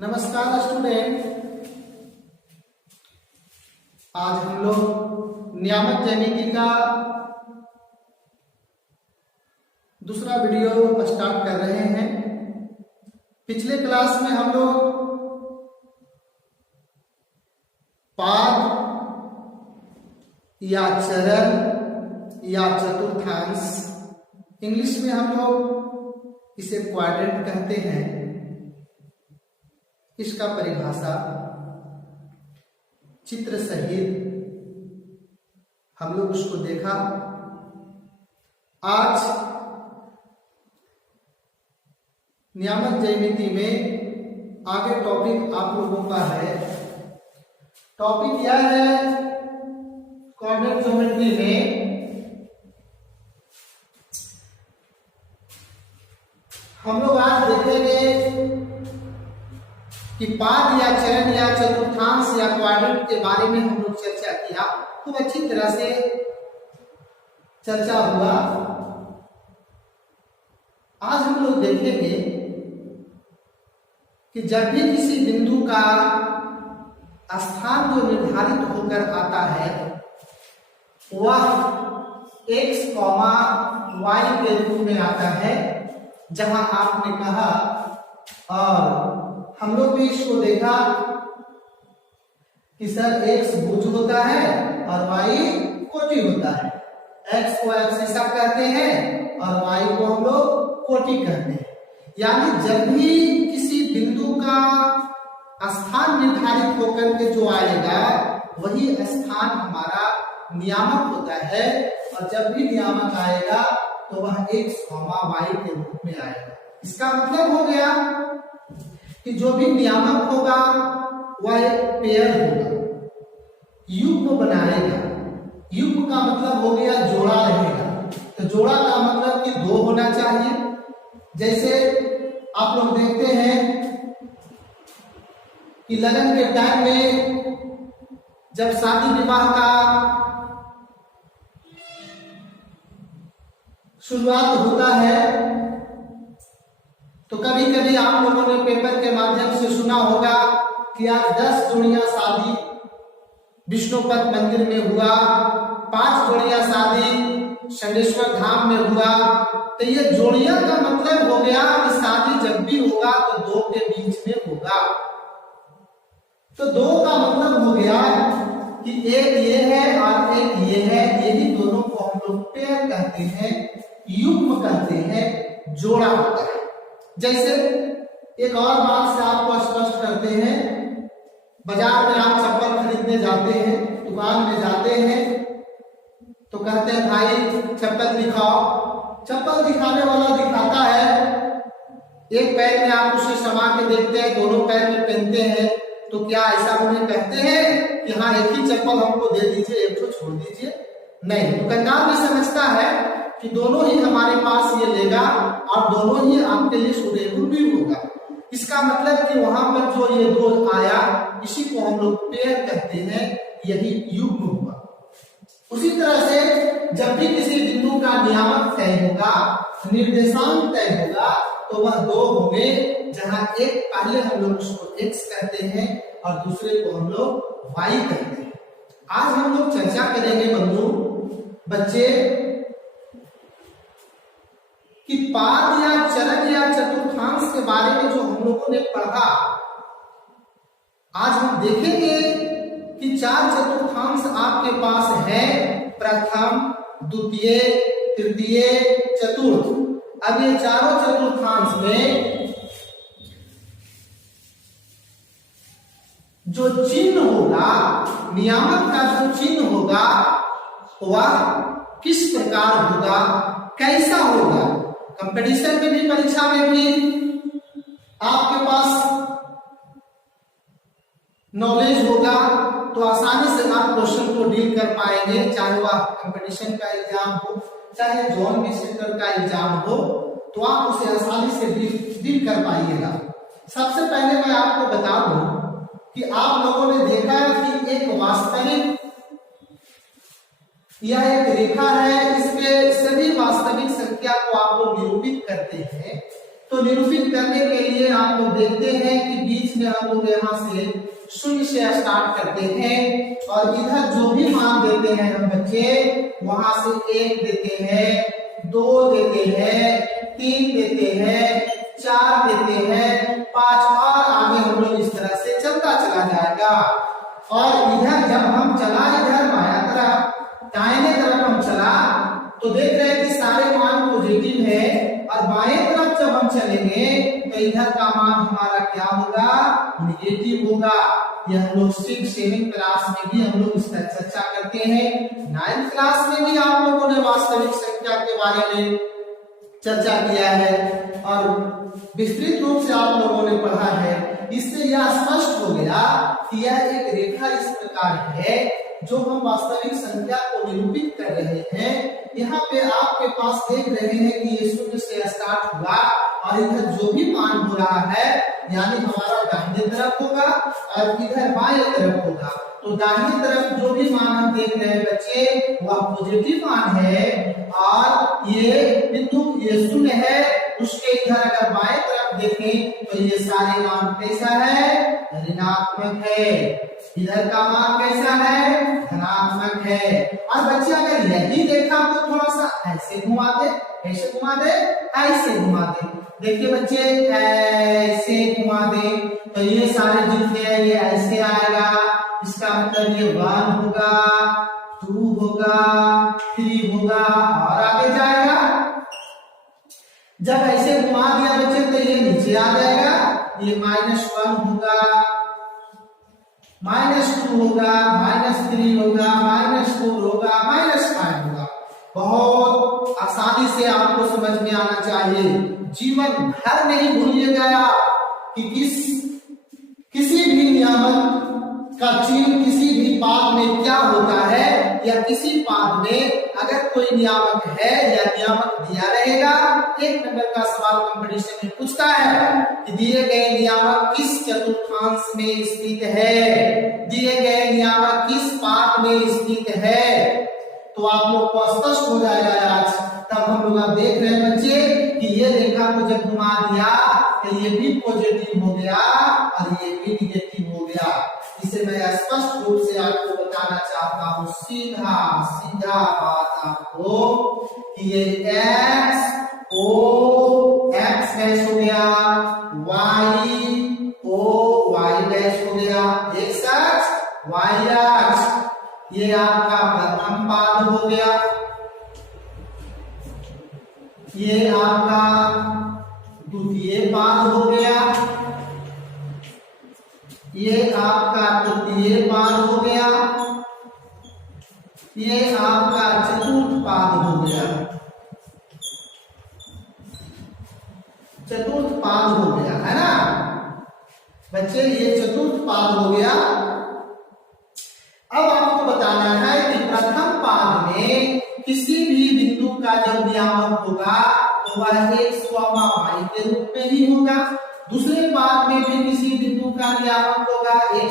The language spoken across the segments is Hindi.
नमस्कार स्टूडेंट, आज हम लोग नियामक ज्यामिति का दूसरा वीडियो स्टार्ट कर रहे हैं। पिछले क्लास में हम लोग पाद या चरण या चतुर्थांश, इंग्लिश में हम लोग इसे क्वाड्रेंट कहते हैं, इसका परिभाषा चित्र सहित हम लोग उसको देखा। आज नियामक ज्यामिति में आगे टॉपिक आप लोगों का है। टॉपिक यह है कोऑर्डिनेट ज्योमेट्री में हम लोग आज देखेंगे कि पाद या चरण या चतुर्थांश या क्वाड्रेंट के बारे में हम लोग चर्चा किया, खूब अच्छी तरह से चर्चा हुआ। आज हम लोग देखेंगे कि जब भी किसी बिंदु का स्थान जो निर्धारित होकर आता है वह x, y के रूप में आता है, जहां आपने कहा और हम लोग भी इसको देखा कि सर x भुज होता है और y कोटि होता है। x को एब्सिसा कहते हैं और y को हम लोग कोटि कहते हैं। यानी जब भी किसी बिंदु का स्थान निर्धारित होकर के जो आएगा वही स्थान हमारा नियामक होता है, और जब भी नियामक आएगा तो वह x, y के रूप में आएगा। इसका मतलब हो गया कि जो भी नियामक होगा वह एक पेयर होगा, युग्म बनाएगा। युग्म का मतलब हो गया जोड़ा रहेगा, तो जोड़ा का मतलब कि दो होना चाहिए। जैसे आप लोग देखते हैं कि लगन के टाइम में जब शादी विवाह का शुरुआत होता है तो कभी कभी आप लोगों ने पेपर के माध्यम से सुना होगा कि आज 10 जोड़ियां शादी विष्णुपद मंदिर में हुआ, 5 जोड़ियां शादी शंडेश्वर धाम में हुआ। तो ये जोड़ियां का मतलब हो गया कि शादी जब भी होगा तो दो के बीच में होगा। तो दो का मतलब हो गया कि एक ये है और एक ये है, यही दोनों को हम लोग पेयर कहते हैं, युग्म कहते हैं, जोड़ा होता है। जैसे एक और बात से आपको स्पष्ट करते हैं, बाजार में आप चप्पल खरीदने जाते हैं, दुकान में जाते हैं तो कहते हैं भाई चप्पल दिखाओ। चप्पल दिखाने वाला दिखाता है, एक पैर में आप उसे समा के देखते हैं, दोनों पैर में पहनते हैं, तो क्या ऐसा उन्हें कहते हैं कि हाँ एक ही चप्पल हमको दे दीजिए, एक तो छोड़ दीजिए? नहीं, दुकानदार भी समझता है कि दोनों ही हमारे पास ये लेगा और दोनों ही आपके लिए सुटेबल भी होगा। इसका मतलब कि वहां पर जो ये दो आया इसी को हम लोग पेयर कहते हैं, यही युग्म हुआ। उसी तरह से जब भी किसी बिंदु का नियामक तय होगा, निर्देशांक तय होगा, तो वह दो होंगे, जहां एक पहले हम लोग उसको x कहते हैं और दूसरे को हम लोग y कहते हैं। आज हम लोग चर्चा करेंगे बच्चे कि पाद या चरण या चतुर्थांश के बारे में जो हम लोगों ने पढ़ा। आज हम देखेंगे कि 4 चतुर्थांश आपके पास है, प्रथम, द्वितीय, तृतीय, चतुर्थ। अब ये चारों चतुर्थांश में जो चिन्ह होगा, नियामक का जो चिन्ह होगा वह किस प्रकार होगा, कैसा होगा। कंपटीशन में भी, परीक्षा में भी आपके पास नॉलेज होगा तो आसानी से आप क्वेश्चन को डील कर पाएंगे, चाहे वह कंपटीशन का एग्जाम हो, चाहे जोन में सेंटर का एग्जाम हो, तो आप उसे आसानी से डील कर पाइएगा। सबसे पहले मैं आपको बता दूं कि आप लोगों ने देखा है कि एक वास्तविक यह एक रेखा है, इसके सभी वास्तविक संख्या को आप लोग निरूपित करते हैं। तो निरूपित करने के लिए आप लोग देखते हैं कि बीच इसमें हम लोग यहाँ से शून्य से स्टार्ट करते हैं और इधर जो भी मान देते हैं हम बच्चे वहां से 1 देते हैं, 2 देते हैं, 3 देते हैं, 4 देते हैं, 5 और आगे हम लोग इस तरह से चलता चला जाएगा। और इधर जब हम चला इधर बायां तरफ दाहिने तरफ हम चला तो देख रहे हैं कि सारे मान पॉजिटिव है और बाएं तरफ जब हम चलेंगे तो इधर का मान हमारा क्या होगा, नेगेटिव होगा। यह हम लोग 6, 7 क्लास में भी हम लोग इस तरह चर्चा करते हैं। 9th क्लास में भी आप लोगों ने वास्तविक संख्या के बारे में चर्चा किया है और विस्तृत रूप से आप लोगों ने पढ़ा है। इससे यह स्पष्ट हो गया कि यह एक रेखा इस प्रकार है जो हम वास्तविक संख्या को निरूपित कर रहे हैं। यहाँ पे आपके पास देख रहे हैं कि ये शून्य से स्टार्ट हुआ और इधर जो भी मान हो रहा है यानी हमारा दाहिने तरफ होगा और इधर बाएं तरफ होगा। तो दाहिने तरफ जो भी मान हम देख रहे हैं बच्चे वह पॉजिटिव मान है और ये बिंदु ये शून्य है, उसके इधर अगर बाएं तरफ देखें तो ये सारे मान कैसा है, ऋणात्मक है। इधर का मान कैसा है, धनात्मक है। और बच्चे अगर यही रेखा को थोड़ा सा ऐसे घुमा दे, ऐसे घुमा दे, ऐसे घुमा दे, देखिए बच्चे ऐसे घुमा दे तो ये सारे जितने हैं ये ऐसे आएगा। इसका मतलब ये 1 होगा, 2 होगा, 3 होगा और आगे जाएगा। जब ऐसे घुमा दिया बच्चे तो ये नीचे आ जाएगा, ये -1 होगा, -2 होगा, -3 होगा, -4 होगा, -5 होगा। बहुत आसानी से आपको समझ में आना चाहिए। जीवन भर नहीं भूलिएगा कि किसी भी नियामक का चिन्ह किसी भी पाद में क्या होता है या किसी पाद में अगर कोई नियामक है या नियामक दिया रहेगा। 1 नंबर का सवाल कंपटीशन में पूछता है कि दिए गए नियामक किस चतुर्थांश में स्थित है, दिए गए नियामक किस पाद में स्थित है। तो आप लोग को स्पष्ट हो जाएगा आज। तब हम लोग देख रहे हैं बच्चे कि ये रेखा को जब घुमा दिया तो ये भी पॉजिटिव हो गया और ये भी निगेटिव हो गया। इसे मैं स्पष्ट रूप से आपको बताना चाहता हूँ, सीधा सीधा बात आपको कि ये x o x डैश हो गया, y o y डैश हो गया, x अक्ष y अक्ष, ये आपका प्रथम पाद हो गया, ये आपका द्वितीय पाद हो गया, ये आपका तृतीय पाद हो गया, ये आपका चतुर्थ पाद हो गया, चतुर्थ पाद हो गया है ना बच्चे, ये चतुर्थ पाद हो गया। अब आपको बताना है कि प्रथम पाद में किसी भी बिंदु का जब नियामक होगा तो वह x, y के रूप में ही होगा। दूसरे पाद में भी किसी बिंदु का नियामक होगा x,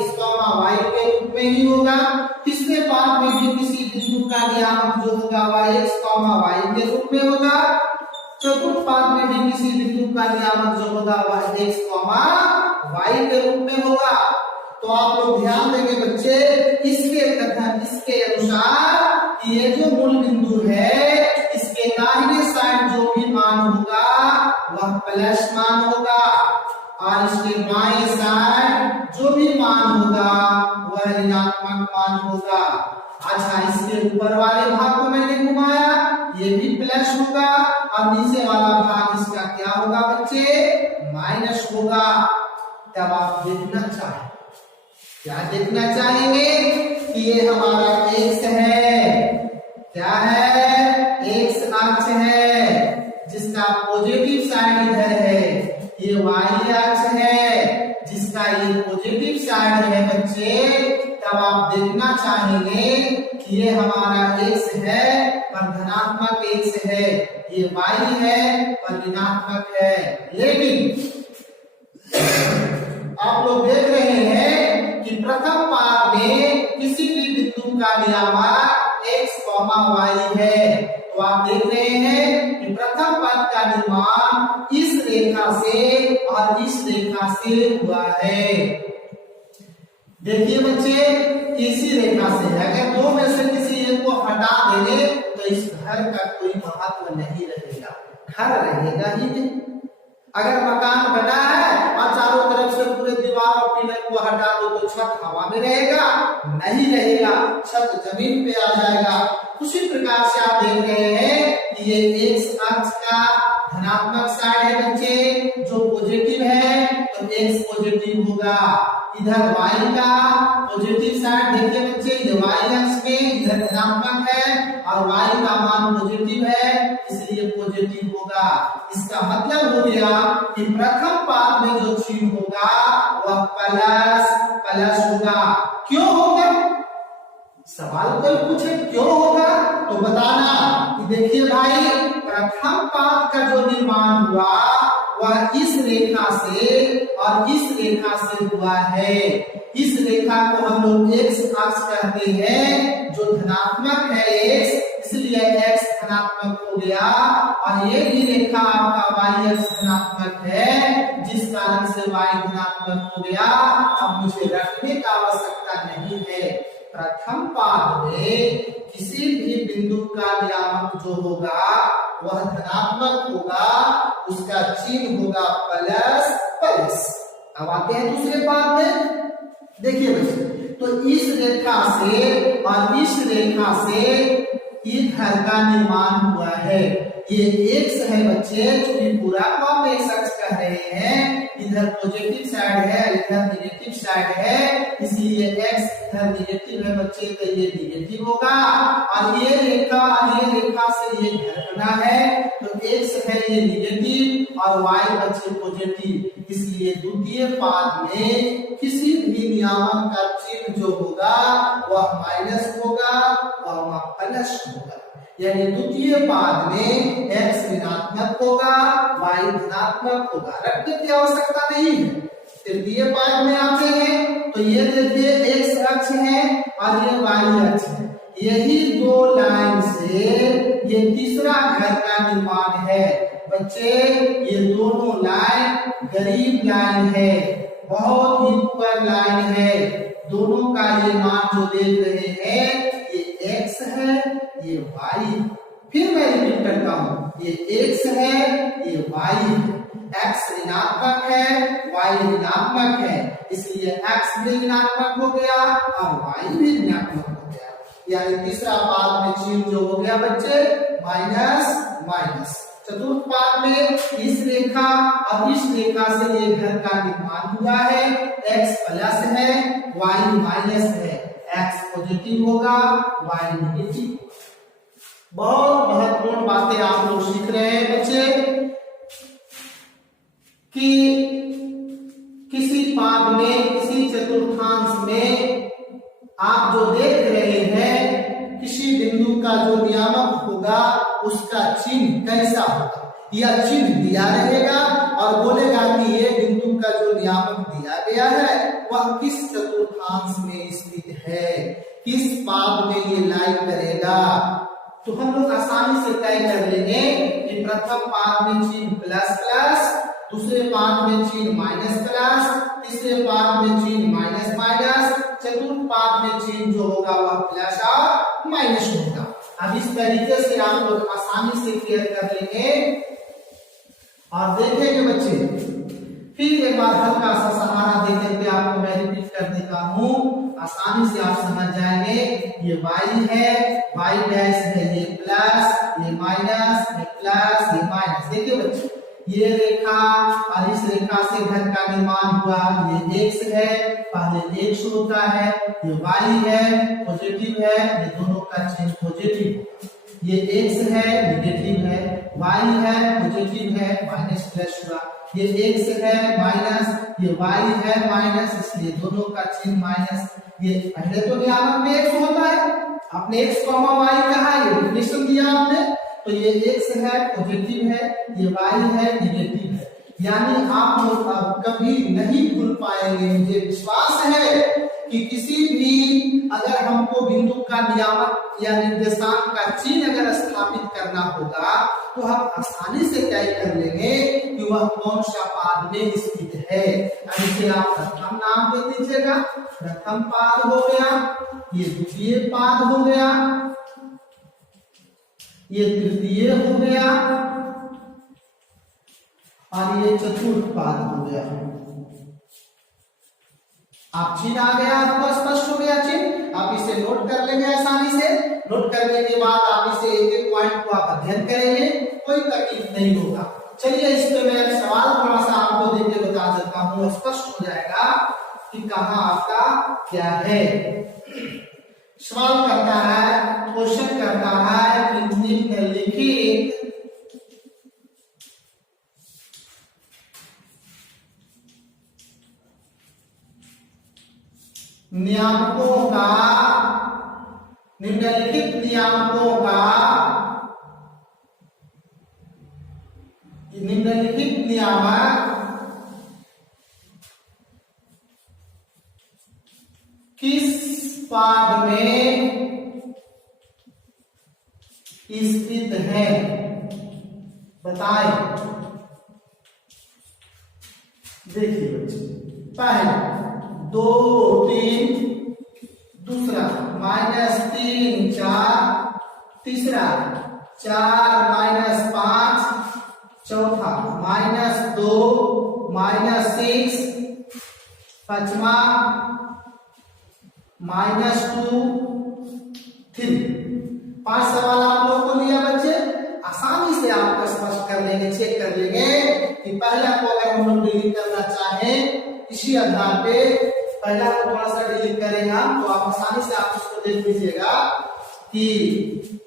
y के रूप में ही होगा। तीसरे पाद में भी किसी बिंदु का नियामक जो होगा वह x, y के रूप में होगा। चतुर्थ पाद में भी किसी बिंदु का नियामक जो होगा वह x, y के रूप में होगा। तो आप लोग ध्यान देंगे बच्चे, इसके कथन इसके अनुसार ये जो मूल बिंदु है इसके दाहिने साइड जो भी मान होगा वह प्लस मान होगा और इसके बाएं साइड जो भी मान होगा वह ऋणात्मक मान होगा। अच्छा, इसके ऊपर वाले भाग को मैंने घुमाया, ये भी प्लस होगा और नीचे वाला भाग इसका क्या होगा बच्चे, माइनस होगा। तब आप देखना चाहें, क्या देखना चाहेंगे कि ये हमारा x है, क्या है, x अक्ष है जिसका पॉजिटिव साइड इधर है, ये y अक्ष है जिसका ये पॉजिटिव साइड है बच्चे। तब आप देखना चाहेंगे कि ये हमारा x है पर धनात्मक x है, ये y है पर ऋणात्मक है। लेकिन आप लोग देख रहे हैं कि प्रथम पाद में किसी भी बिंदु का नियामक x, y है। तो आप देख रहे हैं कि प्रथम पद का निर्माण इस रेखा से और इस रेखा से हुआ है। देखिए बच्चे, इसी रेखा से अगर दो में से किसी एक को हटा देंगे तो इस घर का कोई महत्व नहीं रहेगा, घर रहेगा ही नहीं। अगर मकान बना है और चारों तरफ से पूरे दीवार और पिलर को हटा दो तो छत हवा में रहेगा? नहीं रहेगा, छत जमीन पे आ जाएगा। उसी प्रकार से आप देख रहे हैं कि ये एक्स अक्ष का धनात्मक साइड है बच्चे, जो पॉजिटिव है तो एक्स पॉजिटिव होगा। इधर वाई का पॉजिटिव साइड देखिए बच्चे, ये वाई अक्ष में इधर धनात्मक है और वाई का मान पॉजिटिव है, इसलिए पॉजिटिव होगा। इसका मतलब हो गया कि प्रथम पाद में जो चिन्ह होगा वह प्लस होगा। क्यों होगा? सवाल कोई पूछे क्यों होगा तो बताना कि देखिए भाई, प्रथम पाद का जो निर्माण हुआ वह इस रेखा से और इस रेखा से हुआ है। इस रेखा को हम लोग एक्स अक्ष कहते हैं, जो धनात्मक है एक्स, इसलिए एक्स धनात्मक हो गया। और ये भी रेखा आपका वाई अक्ष धनात्मक है, जिस कारण से वाई धनात्मक हो गया। अब मुझे रखने की आवश्यकता नहीं है। प्रथम पाद में किसी भी बिंदु का नियामक जो होगा वह धनात्मक होगा, उसका चिन्ह होगा प्लस। अब आते हैं दूसरे पाद में। देखिए बच्चे, तो इस रेखा से और इस रेखा से इधर का निर्माण हुआ है। ये एक्स है बच्चे, चूंकि पूरा को आप एक्स अक्ष कह रहे हैं, इधर पॉजिटिव साइड है इधर निगेटिव साइड है, इसलिए एक्स इधर निगेटिव है बच्चे, तो ये निगेटिव होगा। और ये रेखा से ये घर बना है, तो एक्स है ये निगेटिव और वाई बच्चे पॉजिटिव, इसलिए द्वितीय पाद में किसी भी नियामक का चिन्ह जो होगा वह माइनस होगा और वह प्लस होगा। यानी द्वितीय पाद में x ऋणात्मक होगा, y धनात्मक होगा। रखने की आवश्यकता नहीं है। तृतीय पाद में आते हैं तो ये देखिए x अक्ष है और ये y अक्ष है, यही दो लाइन से ये तीसरा घर का निर्माण है बच्चे। ये दोनों लाइन गरीब लाइन है, बहुत ही पुअर लाइन है। दोनों का ये मान जो देख रहे हैं, ये x है ये y। फिर मैं रिपीट करता हूँ, ये x है ये y है। x ऋणात्मक है y ऋणात्मक है, इसलिए x भी ऋणात्मक हो गया और y भी ऋणात्मक हो गया। यानी तीसरा पाद में चिन्ह जो हो गया बच्चे माइनस माइनस। चतुर्थ पाद में इस रेखा और इस रेखा से ये घर का निर्माण हुआ है। x प्लस है y माइनस है, x पॉजिटिव होगा y नेगेटिव। बहुत महत्वपूर्ण बातें आप लोग सीख रहे हैं बच्चे कि किसी पाद में किसी चतुर्थांश में आप जो देख रहे हैं, किसी बिंदु का जो नियामक होगा उसका चिन्ह कैसा होगा। यह चिन्ह दिया रहेगा और बोलेगा कि ये बिंदु का जो नियामक दिया गया है वह किस चतुर्थांश में स्थित है, किस पाद में ये लाई करेगा। तो हम लोग आसानी से तय कर लेंगे कि प्रथम पाद में चिन्ह प्लस प्लस, दूसरे पाद में चिन्ह माइनस प्लस, तीसरे पाद में चिन्ह माइनस माइनस, चतुर्थ पाद में चिन्ह जो होगा वह प्लस और माइनस होगा। अब इस तरीके से आप लोग आसानी से क्लियर कर लेंगे और देखेंगे बच्चे। फिर एक बार हल्का सा सहारा दे करके आपको मैं रिपीट कर देता हूँ, आसानी से आप समझ जाएंगे। ये y है, y डैश है ये प्लस, ये माइनस, ये प्लस, ये माइनस। देखिए बच्चे, ये रेखा और इस रेखा से घर का निर्माण हुआ। ये x है, पहले x होता है, ये y है पॉजिटिव है, ये दोनों का चिन्ह पॉजिटिव। ये x है नेगेटिव है, y है पॉजिटिव है माइनस प्लस हुआ। ये x है माइनस, ये y है माइनस, इसलिए दोनों का चिन्ह माइनस। ये पहले तो नियामक में x होता है, आपने x कॉमा y कहा, ये डेफिनेशन दिया आपने, तो ये x है पॉजिटिव है, ये y है नेगेटिव है। यानी आप लोग अब कभी नहीं भूल पाएंगे। मुझे विश्वास है कि किसी भी अगर हमको बिंदु का नियामक या निर्देशांक का चिन्ह अगर स्थापित करना होगा तो हम आसानी से तय कर लेंगे कि वह कौन सा पाद में स्थित है। अब इसे आप प्रथम नाम दे दीजिएगा, प्रथम पाद हो गया, ये द्वितीय पाद हो गया, ये तृतीय हो गया और ये चतुर्थ पाद हो गया। आप चिन्ह आ गया, आपको स्पष्ट हो गया चिन्ह। आप इसे नोट कर लेंगे आसानी से। नोट करने के बाद आप इसे एक एक पॉइंट को आप अध्ययन करेंगे, कोई तकलीफ नहीं होगा। चलिए इस पे मैं सवाल थोड़ा सा आपको देके बता देता हूँ, स्पष्ट हो जाएगा कि कहाँ आपका क्या है। सवाल करता है, क्वेश्चन करता है कि निम्नलिखित नियामकों का निम्नलिखित नियामकों का निम्नलिखित नियामक किस पाद में स्थित है, बताएं। देखिए बच्चे, पहला 2 3, दूसरा -3 4, तीसरा 4 -5, चौथा -2 -6, पांचवा -2 3। 5 सवाल आप लोगों को लिया बच्चे, आसानी से आप स्पष्ट कर लेंगे, चेक कर लेंगे कि पहला को अगर हम लोग डिलीट करना चाहें इसी आधार पे पहला को थोड़ा सा डिलीट करेगा तो आप आसानी से आप इसको देख लीजिएगा कि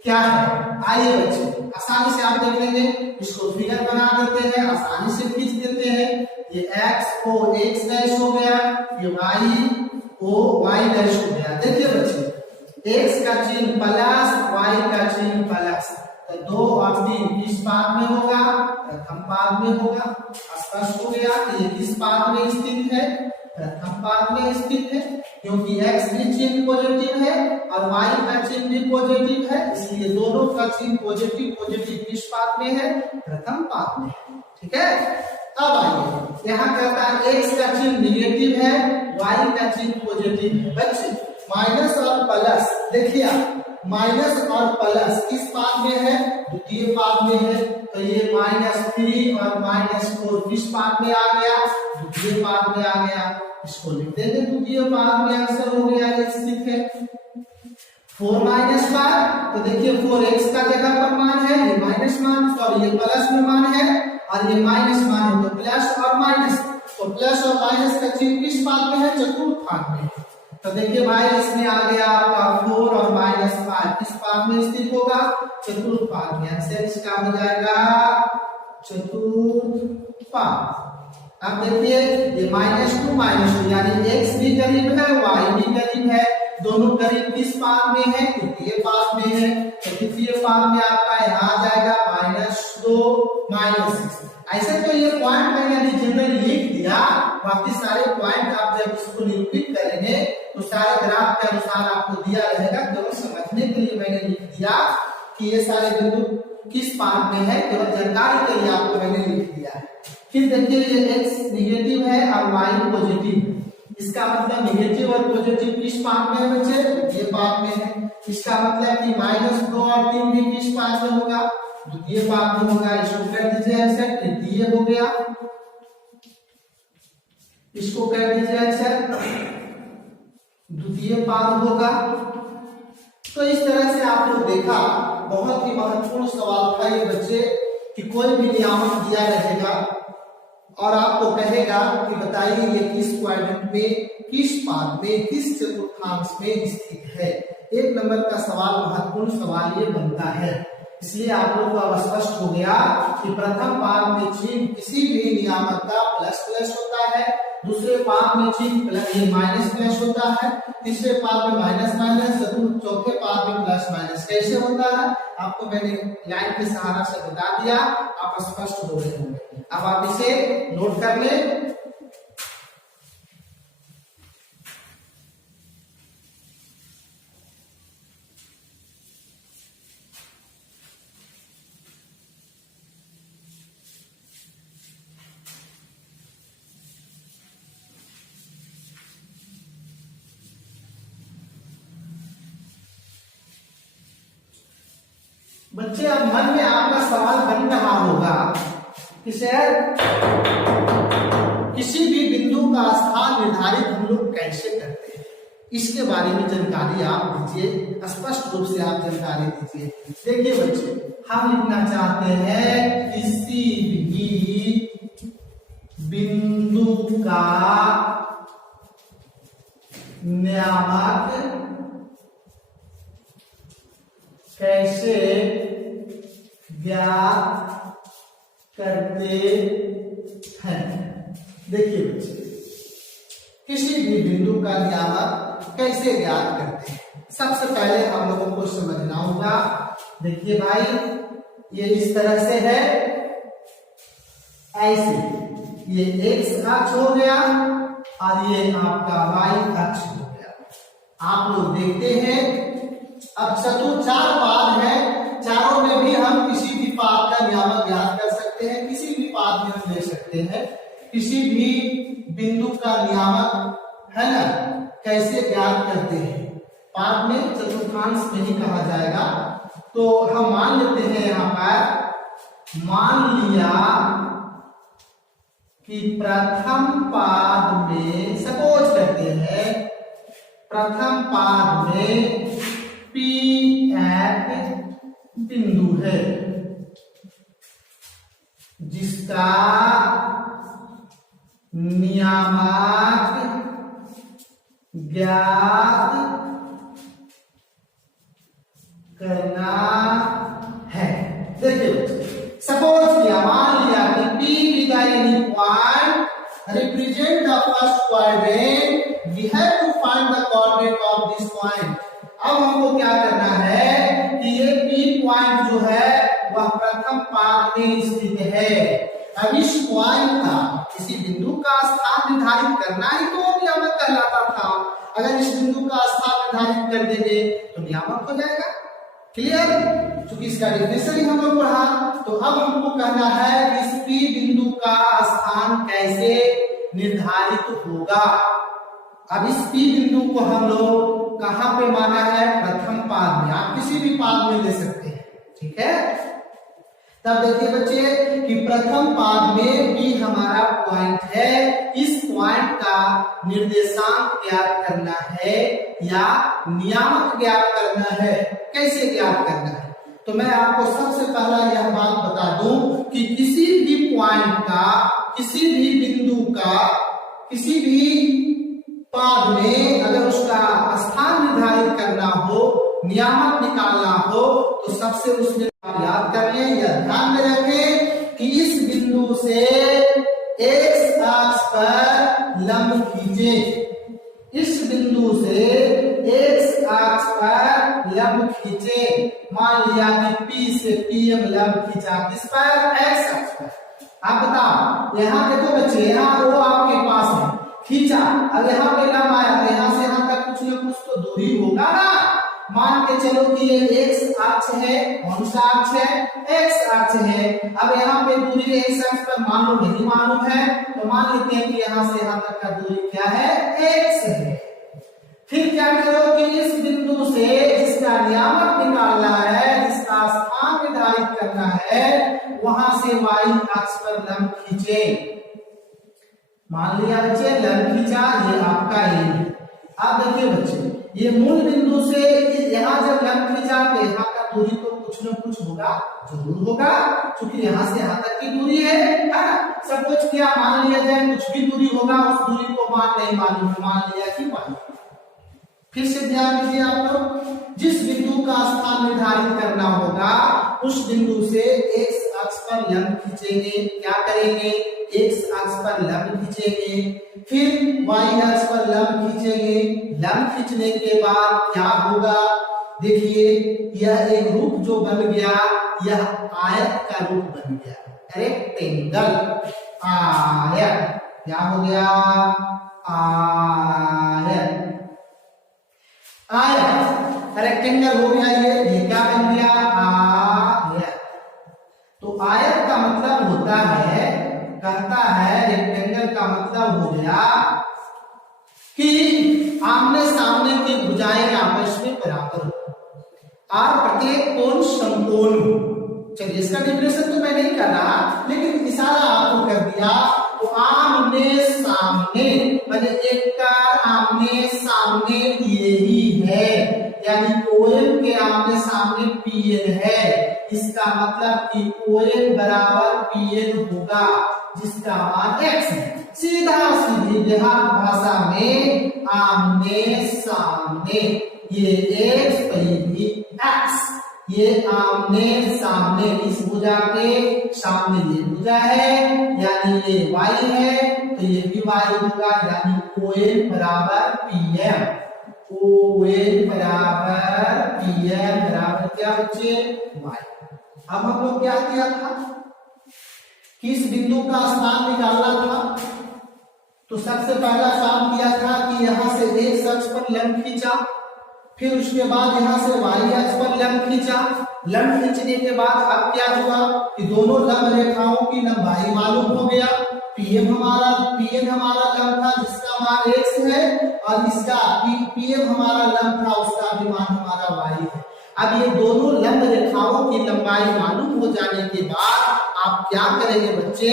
क्या है। आइए बच्चे आसानी से आप देख लेंगे, इसको फिगर बना देते हैं, आसानी से खींच देते हैं। ये x को x डैश हो गया, ये y को y डैश हो गया। देखिए बच्चे, x का चिन्ह प्लस, y का चिन्ह प्लस, तो 2 और 3 किस पाद में होगा, प्रथम पाद में होगा। स्पष्ट हो गया कि ये किस पाद में स्थित है, प्रथम पाद में स्थित है, क्योंकि x भी चिन्ह पॉजिटिव है और y का चिन्ह भी पॉजिटिव है, इसलिए दोनों का चिन्ह पॉजिटिव पॉजिटिव किस पाद में है, प्रथम पाद में है। ठीक है। अब आइए, यहाँ कहता है x का चिन्ह निगेटिव है, y का चिन्ह पॉजिटिव है। बच्चे माइनस और प्लस, देखिए माइनस और प्लस किस पाद में है, द्वितीय पाद में है, तो ये -3 और -4 किस पाद में आ गया, द्वितीय पाद में आ गया। इसको लिख देंगे द्वितीय पाद में, आंसर हो गया स्थित है। 4 -5, तो देखिए 4 x का जगह पर मान है, ये माइनस मान, सॉरी ये प्लस में मान है और ये माइनस मान है, तो प्लस और माइनस, तो प्लस और माइनस का चिन्ह किस पाद में है, चतुर्थ पाद में है। तो देखिए भाई इसमें आ गया आपका 4 और -5 किस पाद में स्थित होगा, चतुर्थ पाद में। आंसर इसका हो जाएगा चतुर्थ पाद। अब देखिए ये -2 यानी x भी करीब है, y भी करीब है, दोनों करीब किस पाद में है, तृतीय पाद में है। तो तृतीय पाद में आपका यहाँ आ जाएगा -2 -6। ऐसे तो ये पॉइंट मैंने जनरली लिख दिया, बाकी सारे पॉइंट आप जब इसको निरूपित करेंगे तो सारे ग्राफ के अनुसार आपको दिया रहेगा, केवल समझने के लिए मैंने लिख दिया कि ये सारे बिंदु किस पाद में है, केवल जानकारी के लिए आपको मैंने लिख दिया है। फिर देखिए ये x निगेटिव है और y पॉजिटिव, इसका मतलब निगेटिव और पॉजिटिव किस पाद में है बच्चे, द्वितीय पाद में है। इसका मतलब कि -2 और 3 भी किस पाद में होगा, द्वितीय पाद में होगा। इसको कर दीजिए आंसर तृतीय हो गया, इसको कर दीजिए आंसर द्वितीय पाद होगा। तो इस तरह से आप लोग देखा, बहुत ही महत्वपूर्ण सवाल था ये बच्चे, कि कोई भी नियामक दिया रहेगा और आपको कहेगा कि बताइए ये किस क्वाड्रेंट में, किस पाद में, किस चतुर्थांश में स्थित है। 1 नंबर का सवाल, महत्वपूर्ण सवाल ये बनता है। इसलिए आप लोगों को अब स्पष्ट हो गया कि प्रथम पाद में चिन्ह किसी भी नियामक का प्लस होता है, दूसरे पाद में चिन्ह ये माइनस होता है, तीसरे पाद में माइनस, चौथे पाद में प्लस। कैसे होता है आपको मैंने लाइन के सहारा से बता दिया, आप स्पष्ट हो गए होंगे। अब आप इसे नोट कर लें। बच्चे अब मन में आपका सवाल बन रहा होगा कि सर किसी भी बिंदु का स्थान निर्धारित हम लोग कैसे करते हैं, इसके बारे में जानकारी आप दीजिए, स्पष्ट रूप से आप जानकारी दीजिए। देखिए बच्चे, हम लिखना चाहते हैं किसी भी बिंदु का नियामक कैसे ज्ञात करते हैं। देखिए बच्चे, किसी भी बिंदु का नियामक कैसे ज्ञात करते हैं, सबसे पहले हम लोगों को समझना होगा। देखिए भाई, ये इस तरह से है, ऐसे ये x अक्ष हो गया और ये आपका y अक्ष हो गया। आप लोग देखते हैं, अब चार पाद है, चारों में भी हम किसी भी पाद का नियामक ज्ञात कर सकते हैं, किसी भी पाद में हम ले सकते हैं किसी भी बिंदु का नियामक, है ना, कैसे ज्ञात करते हैं। पाद में चतुर्थांश नहीं कहा जाएगा, तो हम मान लेते हैं यहां पर, मान लिया कि प्रथम पाद में, सपोज करते हैं प्रथम पाद में P एक बिंदु है जिसका नियामक ज्ञात करना है। देखिए, सपोज किया, मान लिया कि P with any point represent the first quadrant, we have to find the coordinate of this point। अब हमको क्या करना है कि ये P पॉइंट जो है वह प्रथम पाद में स्थित है। अब इस पॉइंट का, किसी बिंदु का स्थान निर्धारित करना ही तो नियामक कहलाता था। अगर इस बिंदु का स्थान निर्धारित कर देंगे तो नियामक हो जाएगा। क्लियर? क्योंकि इसका डेफिनेशन ही हम लोग पढ़ा, तो अब हमको कहना है कि इस P बिंदु का स्थान कैसे निर्धारित होगा। अब इस P बिंदु को हम लोग कहां पे माना है, प्रथम पाद में। आप किसी भी पाद में ले सकते हैं, ठीक है। तब देखिए बच्चे कि प्रथम पाद में P हमारा पॉइंट है, इस पॉइंट का निर्देशांक ज्ञात करना है या नियामक ज्ञात करना है। कैसे ज्ञात करना है, तो मैं आपको सबसे पहला यह बात बता दूं कि किसी भी पॉइंट का, किसी भी बिंदु का, किसी भी पाद में अगर उसका स्थान निर्धारित करना हो, नियामक निकालना हो, तो सबसे उसमें याद कर लें या ध्यान में रखें कि इस बिंदु से x अक्ष पर लंब खींचे। इस बिंदु से x अक्ष पर लंब खींचे। मान लिया कि P से PM लंब खींचा, किस पर, x अक्ष पर। आप बताओ, यहाँ देखो बच्चे, यहाँ वो आपके पास है, खींचा, अब यहाँ पे लंब आया, तो यहाँ से यहाँ तक कुछ न कुछ तो दूरी होगा ना। मान के चलो कि ये x अक्ष है, कौन सा अक्ष है, x अक्ष है। अब यहाँ पे दूरी x अक्ष पर मान लो नहीं मालूम है, तो मान लेते हैं कि यहाँ से यहाँ तक का दूरी क्या है, x है। फिर क्या करो कि इस बिंदु से जिसका नियामक निकालना है, जिसका स्थान निर्धारित करना है, वहां से y अक्ष पर लंब खींचे। मान लिया बच्चे, लंब खींचा, ये आपका ये है। अब देखिए बच्चे, ये मूल बिंदु से यहाँ जब लंब खींचा तो यहाँ का दूरी तो कुछ न कुछ होगा, जरूर होगा, क्योंकि यहाँ से यहाँ तक की दूरी है ना। सब कुछ क्या मान लिया जाए, कुछ भी दूरी होगा, उस दूरी को मान नहीं मालूम है, मान लिया कि मान। फिर से ध्यान दीजिए आप लोग, जिस बिंदु का स्थान निर्धारित करना होगा, उस बिंदु से x अक्ष पर लंब खींचेंगे। क्या करेंगे, x अक्ष पर लंब खींचेंगे, फिर y अक्ष पर लंब खींचेंगे। लंब खींचने के बाद क्या होगा, देखिए यह एक रूप जो बन गया, यह आयत का रूप बन गया, रेक्टेंगल, आयत। क्या हो गया, आयत, आयत रेक्टेंगल हो गया। ये क्या बन गया, आयत। तो आयत का मतलब होता है, कहता है रेक्टेंगल का मतलब हो गया कि आमने सामने की भुजाएं आपस में बराबर हो। और प्रत्येक कोण समकोण हो। चलिए इसका डेफिनेशन तो मैं नहीं कर रहा, लेकिन इशारा आपको कर दिया। तो आमने सामने मतलब एक का आमने सामने यही है, यानी OM के आमने सामने PN है। इसका मतलब कि OM बराबर PN होगा, जिसका मान x है। सीधा सीधी देहात भाषा में आमने सामने, ये x तो ये भी x, ये आमने सामने, इस भुजा के सामने ये भुजा है, यानी ये y है तो ये भी y होगा, यानी ON बराबर PM। ON बराबर PM बराबर क्या बच्चे y। अब हम लोग क्या किया था, किस बिंदु का स्थान निकालना था। तो सबसे पहला काम किया था कि यहां से x अक्ष पर लंब खींचा, फिर उसके बाद यहां से y अक्ष पर लंब खींचा। लंब खींचने के बाद अब क्या हुआ कि दोनों लंब रेखाओं की लंबाई मालूम हो गया। PN हमारा लंब था जिसका मान x है, और इसका PM हमारा लंब था उसका भी मान हमारा y है। अब ये दोनों लंब रेखाओं की लंबाई मालूम हो जाने के बाद आप क्या करेंगे बच्चे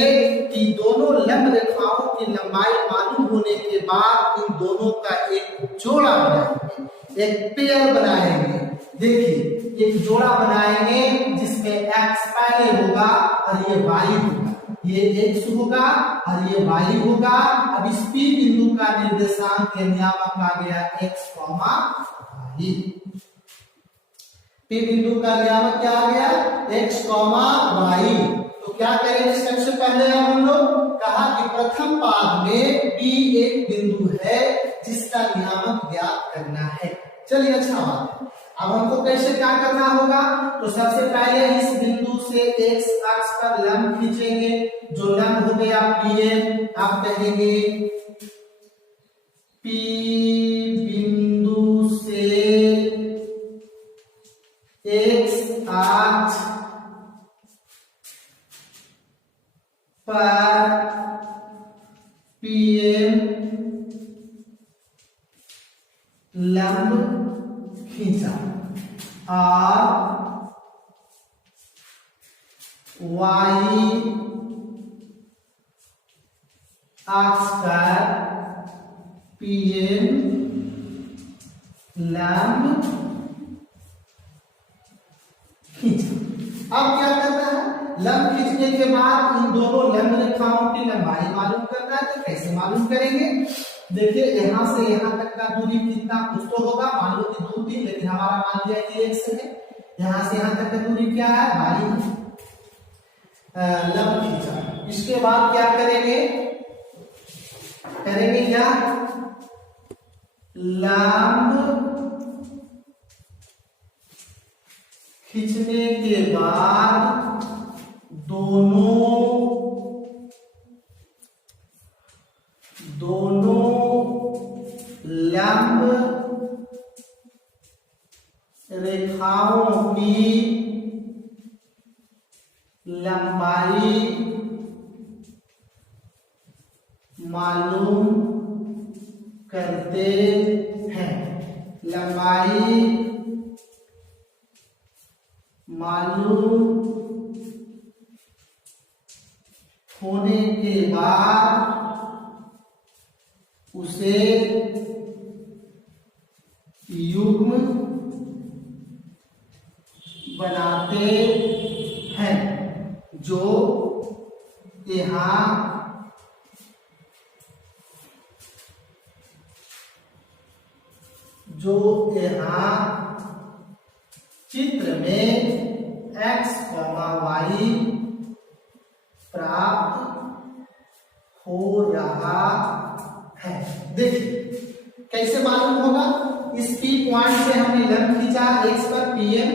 कि दोनों लंब रेखाओं की लंबाई मालूम होने के बाद इन दोनों का एक जोड़ा बनाएंगे, एक पेयर बनाएंगे। देखिए एक जोड़ा बनाएंगे जिसमें x पहले होगा और ये y होगा, ये x होगा और ये y होगा। अब इस P बिंदु का निर्देशांक के नियामक आ गया x, y। P बिंदु का नियामक क्या आ गया x, y। तो क्या करेंगे, सबसे पहले हम लोग कहा कि प्रथम पाद में P एक बिंदु है जिसका नियामक ज्ञात करना है। चलिए अच्छा बात है। अब हमको कैसे क्या करना होगा, तो सबसे पहले इस बिंदु से x अक्ष पर लंब खींचेंगे, जो लंब हो गया PM। आप कहेंगे P बिंदु से x अक्ष पर PM लंब खींचा, और y अक्ष पर PM लंब खींचा। अब क्या करना है, लंब खींचने के बाद इन दोनों लंब रेखाओं की लंबाई मालूम करना है। तो कैसे मालूम करेंगे, देखिए यहां से यहां तक का दूरी कितना कुछ तो होगा, मान लो कि 2 3, लेकिन हमारा मान लिया कि x है। यहां से यहां तक का दूरी क्या है, y। लंब खींचा, इसके बाद क्या करेंगे क्या, लंब खींचने के बाद दोनों लंब रेखाओं की लंबाई मालूम करते हैं। लंबाई मालूम होने के बाद उसे युग्म बनाते हैं, जो यहां चित्र में x, y प्राप्त हो रहा है। देखिए कैसे मालूम होगा, इस P पॉइंट से हमने लंब खींचा x पर PM,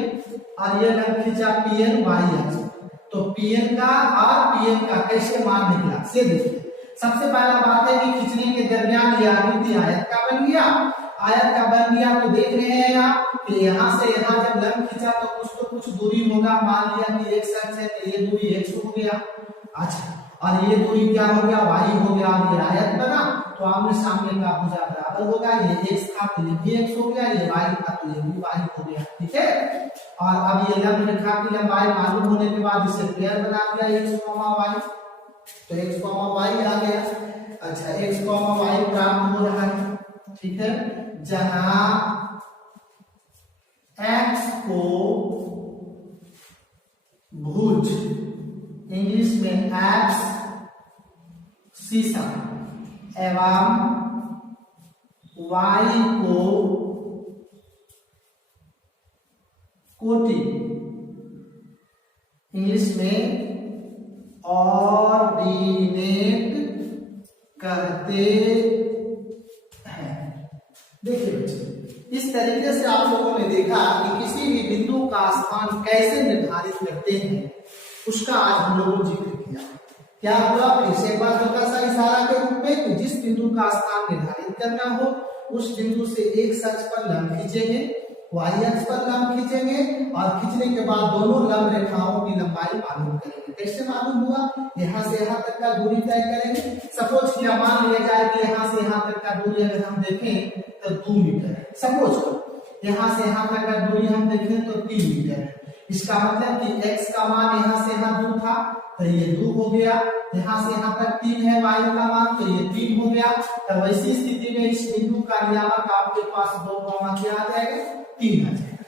और ये लंब खींचा PN y अक्ष। तो PN का और PM का कैसे मान निकला, से देखिए। सबसे पहला बात है कि खींचने के दरमियान ये आकृति आयत का बन गया। तो देख रहे हैं आप कि यहाँ से यहाँ जब लंब खींचा तो कुछ दूरी होगा, मान लिया कि x अक्ष है तो ये दूरी x हो गया। अच्छा, और ये दूरी क्या हो गया, y हो गया, और ये आयत बना। तो आमने सामने का भुजा बराबर होगा, ये x था तो ये भी x हो गया, ये y था तो ये भी y हो गया, ठीक है। और अब ये लंब रेखा की लंबाई मालूम होने के बाद इसे पेयर बना दिया x, y, तो x, y आ गया। अच्छा x, y प्राप्त हो रहा है, ठीक है, जहां x को भुज, इंग्लिश में x शीशा एवं y को कोटि, इंग्लिश में ऑर्डिनेट कहते हैं। देखिए बच्चे, इस तरीके से आप लोगों ने देखा कि किसी भी बिंदु का स्थान कैसे निर्धारित करते हैं, उसका आज हम लोगों ने जिक्र किया। क्या हुआ, फिर से एक बार हल्का सा इशारा के रूप में कि जिस बिंदु का स्थान निर्धारित करना हो उस बिंदु से एक अक्ष पर लंब खींचेंगे, y अक्ष पर लंब खींचेंगे और खींचने के बाद दोनों लंब रेखाओं की लंबाई मालूम करेंगे। कैसे मालूम हुआ, यहाँ से यहाँ तक का दूरी तय करेंगे। सपोज किया, मान लिया जाए कि यहाँ से यहाँ तक का दूरी अगर हम देखें तो 2 मीटर है, सपोज करो। यहाँ से यहाँ तक का दूरी हम देखें तो 3 मीटर है। इसका मतलब कि x का मान यहाँ से यहाँ 2 था तो ये 2 हो गया, यहाँ से यहाँ तक 3 है y का मान तो ये 3 हो गया। तो वैसी स्थिति में इस बिंदु का नियामक आपके पास 2 क्या आ जाएगा, 3 आ जाएगा,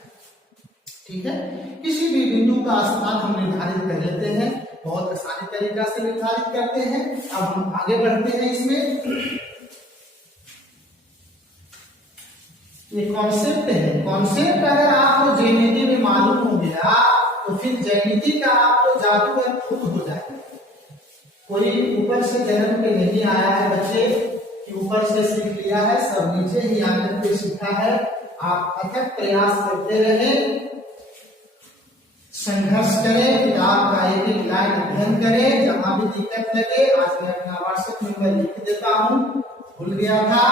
ठीक है। किसी भी बिंदु का स्थान हम निर्धारित कर लेते हैं, बहुत आसानी तरीका से निर्धारित करते हैं। अब हम आगे बढ़ते हैं। इसमें ये कॉन्सेप्ट है, कॉन्सेप्ट अगर आपको ज्यामिति में मालूम हो गया तो फिर ज्यामिति का आपको जादूगर खुद हो जाएगा। कोई ऊपर से जन्म के नहीं आया है बच्चे कि ऊपर से सीख लिया है, सब नीचे ही आकर के सीखा है। आप अथक प्रयास करते रहे, संघर्ष करें, किताब का एक एक लाइन अध्ययन करें। जहां भी दिक्कत लगे, आज मैं अपना व्हाट्सएप नंबर लिख देता हूं, भूल गया था,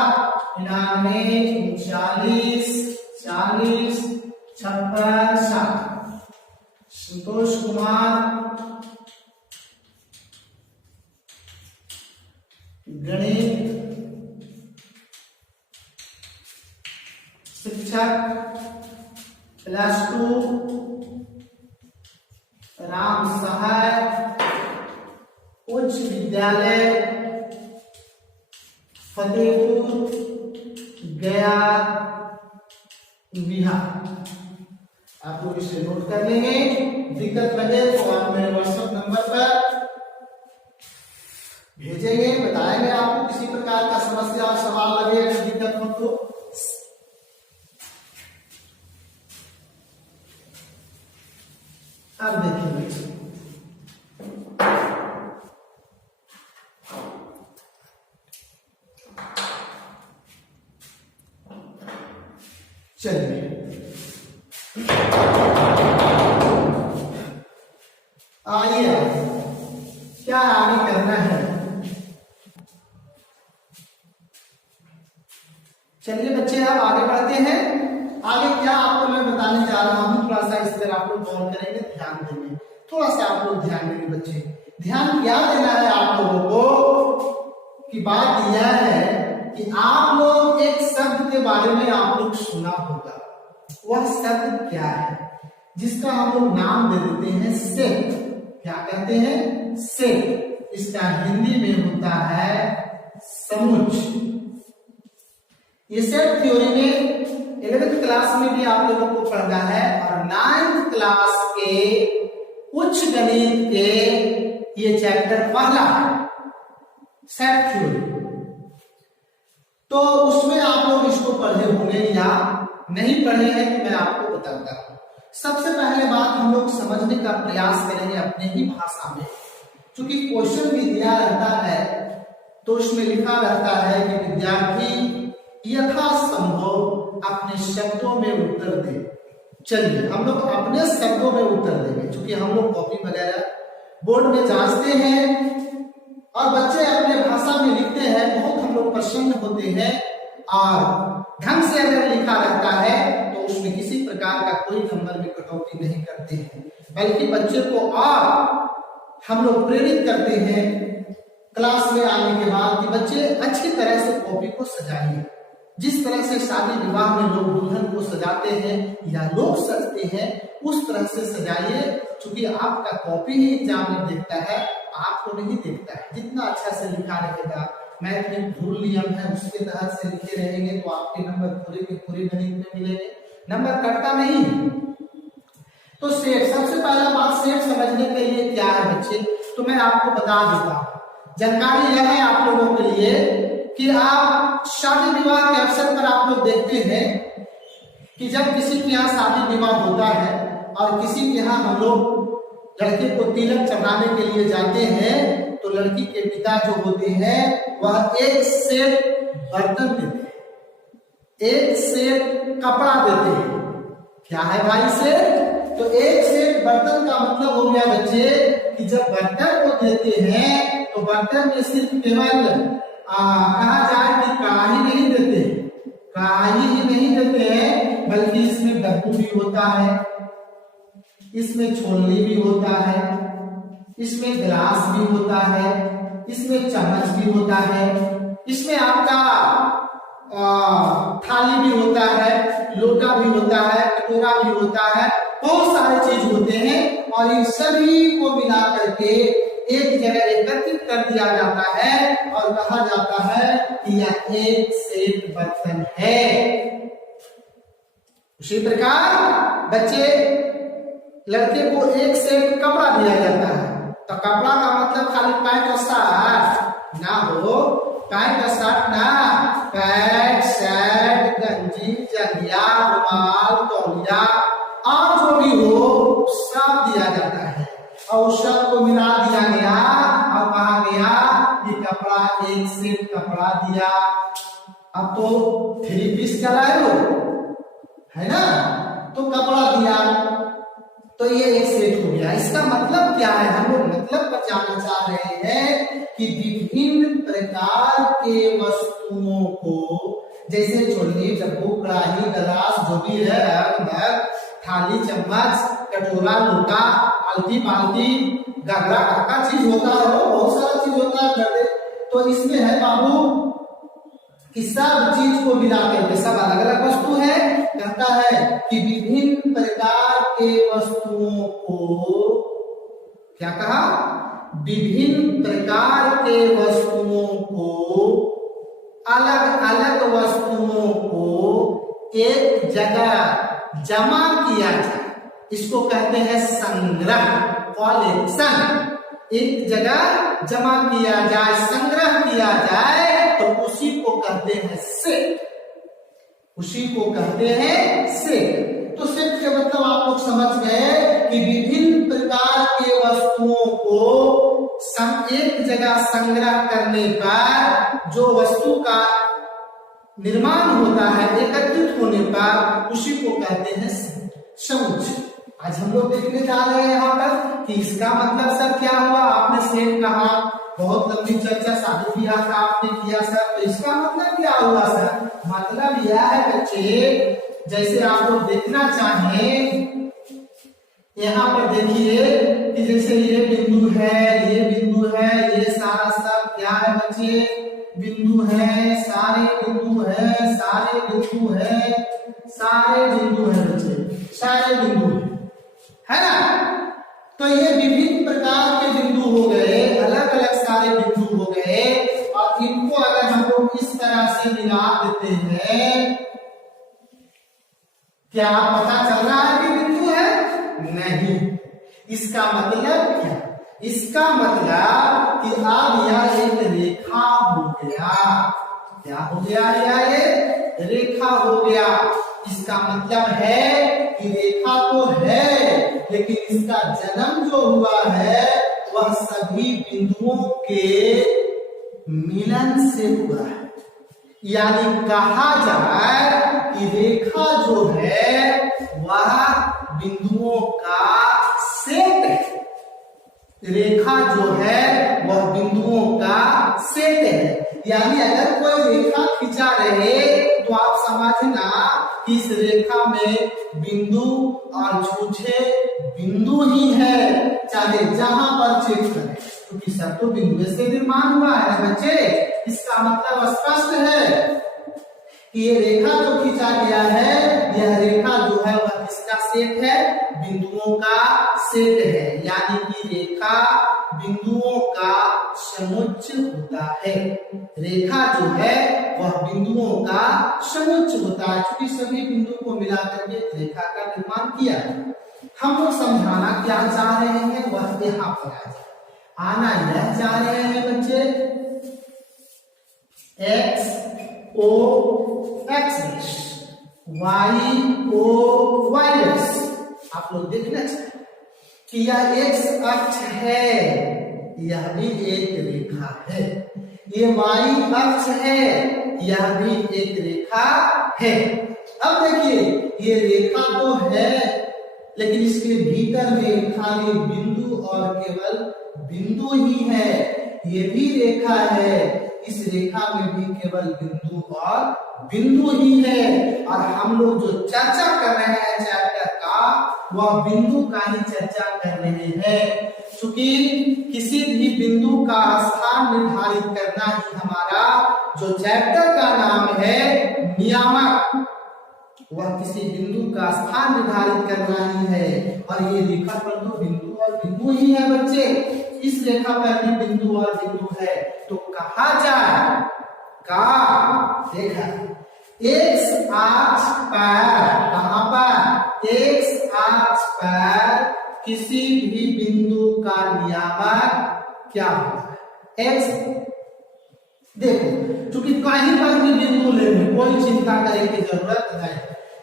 99 39 40 56 7। संतोष कुमार, गणित शिक्षक, +2, राम सहाय उच्च विद्यालय फतेहपुर गया बिहार। आप लोग इसे नोट कर लेंगे, दिक्कत लगे तो आप मेरे व्हाट्सएप नंबर पर भेजेंगे, बताएंगे आपको किसी प्रकार का समस्या और सवाल लगे, अगर दिक्कत हो तो। अब देखिए बच्चे, चलिए आइए क्या आगे करना है। चलिए बच्चे अब आगे बढ़ते हैं। आगे क्या आपको मैं बताने जा रहा हूं, थोड़ा सा इस तरह आप लोग गौर करेंगे, ध्यान देंगे, थोड़ा सा आप लोग ध्यान देंगे बच्चे। ध्यान क्या देना है आप लोगों को कि बात यह है कि आप लोग एक शब्द के बारे में आप लोग सुना होगा। वह शब्द क्या है, जिसका हम लोग नाम दे देते हैं सेट। क्या कहते हैं, सेट। इसका हिंदी में होता है समुच्च। ये सेट थ्योरी में 11वीं क्लास में भी आप लोगों को पढ़ना है और 9th क्लास के उच्च गणित के ये चैप्टर पहला है, सेट थ्योरी। तो उसमें आप लोग इसको पढ़े होंगे या नहीं पढ़े हैं तो मैं आपको बताता हूं। सबसे पहले बात हम लोग समझने का प्रयास करेंगे अपने ही भाषा में, क्योंकि क्वेश्चन भी दिया रहता है तो उसमें लिखा रहता है कि विद्यार्थी यथासंभव अपने शब्दों में उत्तर दे। चलिए हम लोग अपने शब्दों में उत्तर देंगे, क्योंकि हम लोग कॉपी वगैरह बोर्ड में जांचते हैं और बच्चे अपने भाषा में लिखते हैं, बहुत हम लोग प्रसन्न होते हैं और ढंग से अगर लिखा रहता है तो उसमें किसी प्रकार का कोई नंबर में कटौती नहीं करते हैं, बल्कि बच्चे को और हम लोग प्रेरित करते हैं क्लास में आने के बाद कि बच्चे अच्छी तरह से कॉपी को सजाइए। जिस तरह से शादी विवाह में लोग दुल्हन को सजाते हैं या लोग सजते हैं, उस तरह से सजाइए। क्योंकि आपका कॉपी ही एग्जाम में देखता है, आपको नहीं देखता है। जितना अच्छा से लिखा रहेगा, मैथ में रूल नियम है उसके तहत से लिखे रहेंगे तो आपके नंबर पूरे के पूरे गणित में मिलेंगे, नंबर कटता नहीं। तो सेट, सबसे पहला बात सेट समझने के लिए क्या है बच्चे, तो मैं आपको बता देता हूँ। जानकारी यह है आप लोगों के लिए कि आप शादी विवाह के अवसर पर आप लोग देखते हैं कि जब किसी के यहाँ शादी विवाह होता है और किसी के यहाँ हम लोग लड़के को तिलक चढ़ाने के लिए जाते हैं, तो लड़की के पिता जो होते हैं वह एक सेट बर्तन देते हैं, एक सेट कपड़ा देते हैं। क्या है भाई सेट? तो एक सेट बर्तन का मतलब हो गया बच्चे कि जब बर्तन को देते हैं तो बर्तन में सिर्फ केवल कहा जाए कि कढ़ाई नहीं देते, कढ़ाई ही नहीं देते हैं, बल्कि इसमें डब्बू भी होता है, इसमें छोलनी भी होता है, इसमें गिलास भी होता है, इसमें चम्मच भी होता है, इसमें आपका थाली भी होता है, लोटा भी होता है, कटोरा भी होता है, बहुत सारे चीज होते हैं। और इन सभी को मिला करके एक जगह एकत्रित कर दिया जाता है और कहा जाता है कि यह एक सेट बर्तन है। उसी प्रकार बच्चे लड़के को एक सेट कपड़ा दिया जाता है। तो कपड़ा का मतलब खाली पैंट और शर्ट ना हो, पैंट और शर्ट ना, पैंट शर्ट गंजी जंगिया रुमाल तौलिया और जो भी हो सब दिया जाता है। और सब को मिला दिया गया और कहा गया कि कपड़ा एक सेट कपड़ा दिया। अब तो 3 पीस चला है ना, तो कपड़ा दिया, तो ये एक सेट हो गया। इसका मतलब क्या है, हम लोग मतलब पर जाना चाह रहे हैं कि विभिन्न प्रकार के वस्तुओं को, जैसे छोलनी डब्बू कढ़ाई गिलास जो भी है, थाली चम्मच कटोरा लोटा बाल्टी बाल्टी गगरा का चीज होता है, बहुत सारा चीज होता है। तो इसमें है बाबू कि सब चीज को मिला करके सब अलग अलग वस्तु है। कहता है कि विभिन्न प्रकार के वस्तुओं को, क्या कहा, विभिन्न प्रकार के वस्तुओं को, अलग अलग वस्तुओं को एक जगह जमा किया जाए, इसको कहते हैं संग्रह, कलेक्शन। एक जगह जमा किया जाए, संग्रह किया जाए, तो उसी को कहते हैं सेट, उसी को कहते हैं सेट। तो सेट के मतलब आप लोग समझ गए कि विभिन्न प्रकार के वस्तुओं को एक जगह संग्रह करने पर जो वस्तु का निर्माण होता है, एकत्रित होने पर उसी को कहते हैं समुच्चय। आज हम लोग देखने जा रहे हैं यहाँ पर कि इसका मतलब सर क्या हुआ। आपने सेट कहा, बहुत लंबी चर्चा शादी ब्याह का आपने किया सर, तो इसका मतलब क्या हुआ सर? मतलब यह है बच्चे, जैसे आप लोग देखना चाहें, यहाँ पर देखिए कि जैसे ये बिंदु है, ये बिंदु है, ये सारा सब क्या है बच्चे, बिंदु है, सारे बिंदु है, सारे बिंदु है, सारे बिंदु है बच्चे, सारे बिंदु है ना। तो ये विभिन्न प्रकार के बिंदु हो गए, अलग अलग सारे बिंदु हो गए, और इनको अगर हम लोग इस तरह से मिला देते हैं, क्या पता चल रहा है कि बिंदु है? नहीं। इसका मतलब क्या? इसका मतलब कि अब यह एक रेखा हो गया। क्या हो गया? यह एक रेखा हो गया। इसका मतलब है कि रेखा तो है, लेकिन इसका जन्म जो हुआ है वह सभी बिंदुओं के मिलन से हुआ है। यानी कहा जाए कि रेखा जो है वह बिंदुओं का सेट है। रेखा जो है वह बिंदुओं का सेट है। यानी अगर कोई रेखा खींचा रहे तो आप समझना कि इस रेखा में बिंदु और छूछे बिंदु ही है, चाहे जहां पर चेक करें। क्योंकि सब तो बिंदु से निर्माण हुआ है ना बच्चे। इसका मतलब स्पष्ट है कि ये रेखा जो खींचा गया है, यह रेखा जो है वह किसका सेट है? बिंदुओं का सेट है। यानी कि रेखा बिंदुओं का समुच्चय होता है। रेखा जो है वह बिंदुओं का समुच्चय होता है, क्योंकि सभी बिंदु को मिलाकर के रेखा का निर्माण किया है। हम लोग समझाना क्या चाह रहे हैं वह यहाँ पर आ जाए। आना यह चाह रहे हैं बच्चे, x o x y o y। आप लोग देखना चाहिए कि यह x अक्ष है, यह भी एक रेखा है। ये y अक्ष है, यह भी एक रेखा है। अब देखिए ये रेखा तो है, लेकिन इसके भीतर में खाली बिंदु और केवल बिंदु ही है। ये भी रेखा है, इस रेखा में भी केवल बिंदु और बिंदु ही है। और हम लोग जो चर्चा कर रहे हैं चैप्टर का, वह बिंदु का ही चर्चा कर रहे हैं। क्योंकि किसी भी बिंदु का स्थान निर्धारित करना ही हमारा जो चैप्टर का नाम है नियामक, वह किसी बिंदु का स्थान निर्धारित करना ही है। और ये रेखा पर तो बिंदु और बिंदु ही है बच्चे। इस रेखा पर भी बिंदु और बिंदु है, तो कहा जाए का देखा एक्स अक्ष पर, कहां पर? एक्स अक्ष पर किसी भी बिंदु का नियामक क्या होता है? एक्स। देखो क्योंकि कहीं पर भी बिंदु लेने कोई चिंता करने की जरूरत नहीं।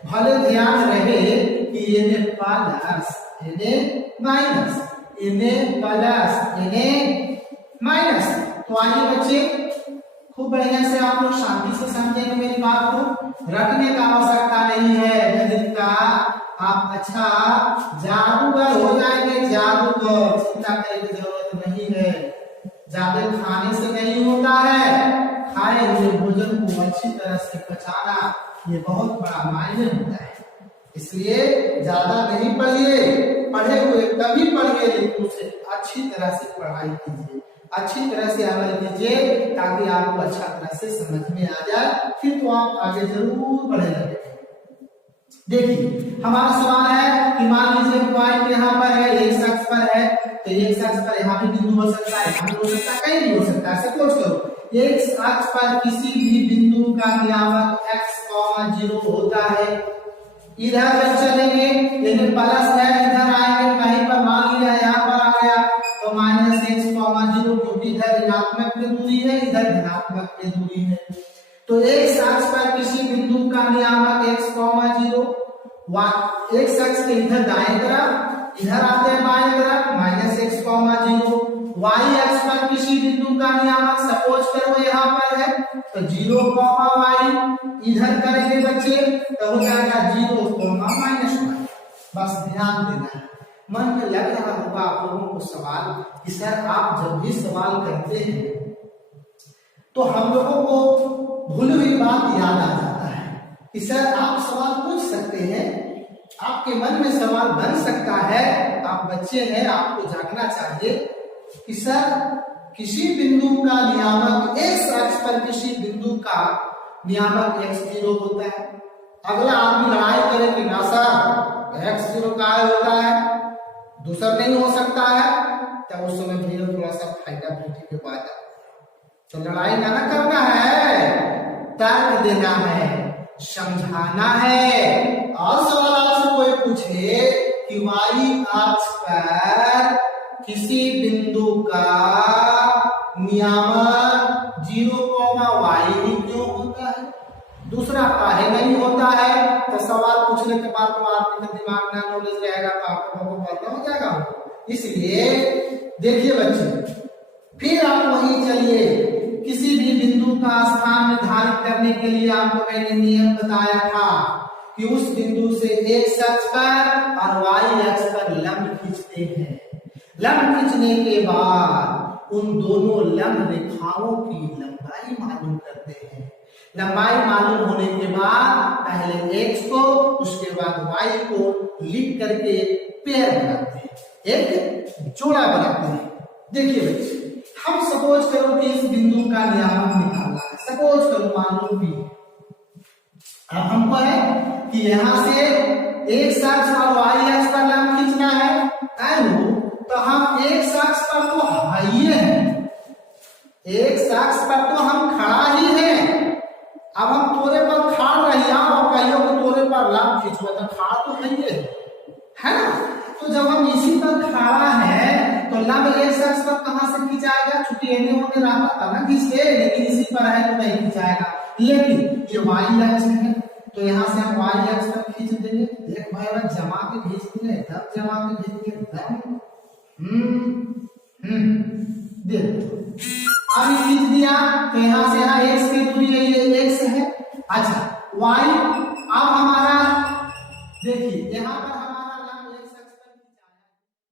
भले ध्यान रहे कि इन्हे प्लस इन्हे माइनस, इन्हे प्लस इन्हे माइनस। तो आइए बच्चे खूब बढ़िया से आप लोग शांति से समझेंगे मेरी बात को। रखने का आवश्यकता नहीं है गणित का, आप अच्छा जादूगर हो जाएंगे, जादूगर। चिंता करने की जरूरत नहीं है। ज्यादा खाने से नहीं होता है, खाए हुए भोजन को अच्छी तरह से पचाना ये बहुत बड़ा मायने होता है। इसलिए ज्यादा नहीं पढ़िए, पढ़े हुए कभी पढ़िए, लेकिन उसे अच्छी तरह से पढ़ाई कीजिए, अच्छी तरह से अमल कीजिए, ताकि आपको अच्छा तरह से समझ में आ जाए। फिर तो आप आगे जरूर बढ़े लगेंगे। देखिए हमारा सवाल है कि मान लीजिए पॉइंट यहाँ पर है, एक अक्ष पर है, तो एक अक्ष पर यहाँ भी बिंदु हो सकता है, यहाँ भी हो सकता है, कहीं भी हो सकता है। सपोज करो एक अक्ष पर किसी भी बिंदु का नियामक x, 0 होता है। इधर जब चलेंगे इधर प्लस है, इधर आएंगे कहीं पर मान लिया यहाँ पर आ गया तो -x, 0, क्योंकि इधर ऋणात्मक में दूरी है, इधर धनात्मक में दूरी है। तो एक अक्ष पर किसी बिंदु का नियामक x, 0, x अक्ष के इधर दाएं तरफ, इधर आते हैं बाएं तरफ -x, 0। y अक्ष पर किसी बिंदु का नियामक सपोज करो यहाँ पर है, तो 0, y इधर करेंगे बच्चे तो हो जाएगा 0, -y। बस ध्यान देना है। मन में लग रहा होगा आप लोगों को सवाल कि सर आप जब भी सवाल करते हैं तो हम लोगों को भूल हुई बात याद आ जाता है कि सर आप सवाल पूछ सकते हैं, आपके मन में सवाल बन सकता है। आप बच्चे हैं, आपको जानना चाहिए कि सर किसी बिंदु का नियामक x अक्ष पर किसी बिंदु का नियामक x0 होता है। अगला आदमी लड़ाई करे कि ना सर x0 का होता है, दूसरा नहीं हो सकता है, तब उस समय भी थोड़ा सा फायदा पीटी के बाद तो लड़ाई ना करना है, तर्क देना है, समझाना है। और सवाल आपसे कोई पूछे कि y अक्ष पर किसी बिंदु का नियामक 0, y ही क्यों होता है, दूसरा काहे नहीं होता है, तो सवाल पूछने के बाद तो आदमी का दिमाग ना नॉलेज रहेगा तो आपको पता हो जाएगा। इसलिए देखिए बच्चे, फिर आप वहीं चलिए, किसी भी बिंदु का स्थान निर्धारित करने के लिए आपको मैंने नियम बताया था कि उस बिंदु से x अक्ष पर और y अक्ष पर लंब खींचते हैं। लंब खींचने के बाद उन दोनों लंब रेखाओं की लंबाई मालूम करते हैं। लंबाई मालूम होने के बाद पहले x को, उसके बाद y को लिख करके पेयर बनाते हैं, एक जोड़ा बनाते हैं। देखिए बच्चे, हम सपोज करो कि इस बिंदु का नियामक निकालना है, सपोज करो मान लो P। अब हमको है कि यहां से एक अक्ष और y अक्ष पर लंब खींचना है, तो हम एक अक्ष पर तो हाइए हैं, एक अक्ष पर तो हम खड़ा ही है। अब हम तोरे पर खाड़ रहिया और कहियो कि तोरे पर लंब खींचो, तो खाड़ तो है ना। तो जब हम इसी पर खड़ा है तो लंब एक अक्ष पर कहां से खींचाएगा, चूंकि एने होने रहा था ना खींचे, लेकिन इसी पर है तो नहीं खींचाएगा। लेकिन ये y अक्ष है तो यहाँ से हम y अक्ष पर खींच देंगे। देख भाई अगर जमा के खींच दिए, तब जमा के खींच दिए, देख अभी खींच दिया तो यहाँ से यहाँ x की दूरी है, ये x है। अच्छा